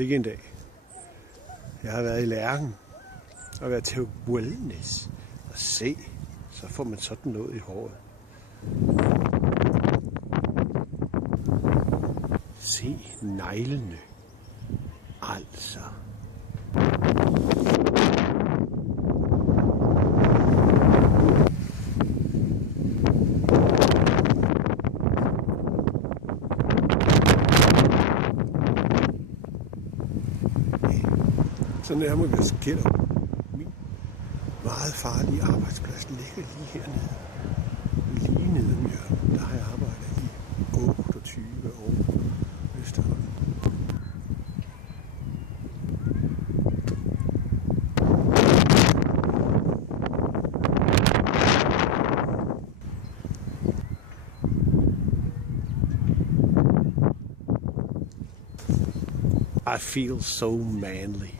Sikke en dag. Jeg har været i Lærken og været til wellness og se, så får man sådan noget i håret. Se neglene. Altså. Så nærmer vi os Gellerup. Min meget farlige arbejdsplads ligger lige hernede. Lige nede om hjørnet. Der har jeg arbejdet i 28 år efterhånden. I feel so manly.